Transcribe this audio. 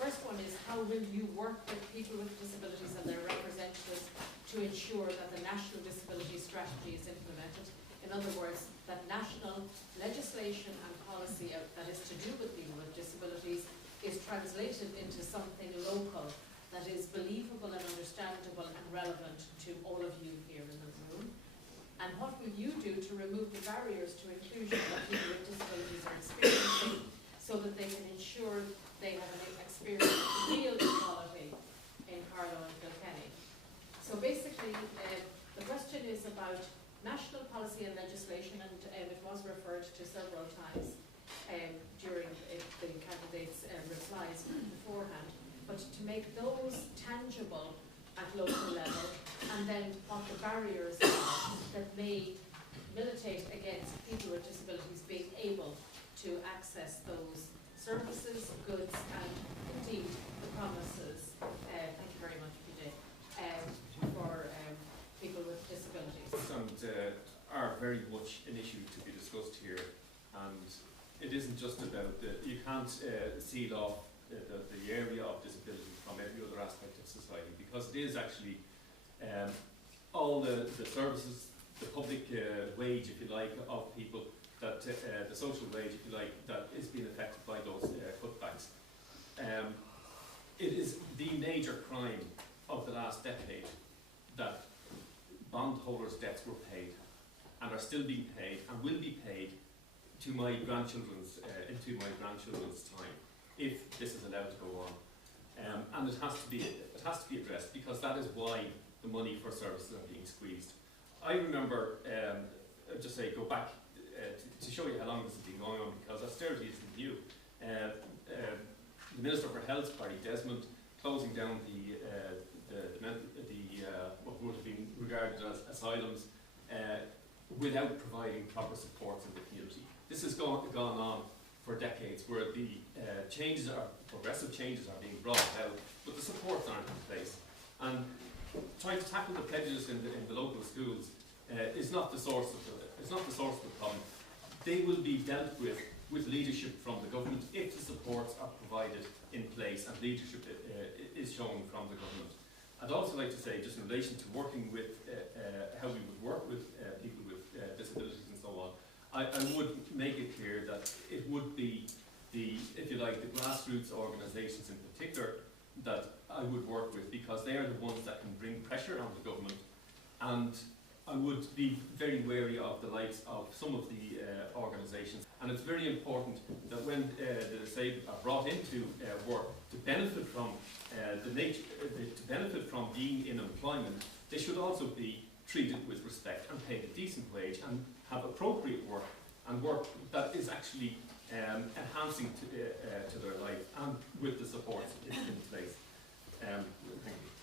first one is, how will you work with people with disabilities and their representatives to ensure that the national disability strategy is implemented? In other words, that national legislation and policy that is to do with people with disabilities is translated into something local that is believable and understandable and relevant to all of you here in the room. And what will you do to remove the barriers to inclusion that people with disabilities are experiencing, so that they can ensure they have an experience of real equality in Carlow and Kilkenny? So basically, the question is about national policy and legislation, and it was referred to several times during the candidates' replies beforehand, but to make those tangible at local level, and then what the barriers are that may militate against people with disabilities being able to access those services, goods, and indeed the promises, thank you very much, PJ, for people with disabilities. And are very much an issue to be discussed here, and it isn't just about you can't seal off the area of disability from every other aspect of society, because it is actually all the services, the public wage, if you like, of people, that the social wage, if you like, that is being affected by those cutbacks. It is the major crime of the last decade that bondholders' debts were paid and are still being paid and will be paid to my grandchildren's into my grandchildren's time, if this is allowed to go on. And it has to be addressed, because that is why the money for services are being squeezed. I remember, just say, go back to show you how long this has been going on, because austerity isn't new. The Minister for Health's party, Desmond, closing down what would have been regarded as asylums without providing proper supports in the community. This has gone on for decades, where the progressive changes are being brought out, but the supports aren't in place. And trying to tackle the prejudice in the local schools is not the source of the problem. They will be dealt with leadership from the government if the supports are provided in place and leadership is shown from the government. I'd also like to say, just in relation to working with how we would work with people with disabilities and so on, I would make it clear that it would be if you like, the grassroots organisations in particular that I would work with, because they are the ones that can bring pressure on the government. And I would be very wary of the likes of some of the organisations. And it's very important that when the disabled are brought into work to benefit from to benefit from being in employment, they should also be treated with respect and paid a decent wage and have appropriate work, and work that is actually enhancing to their life, and with the supports in place. Thank you.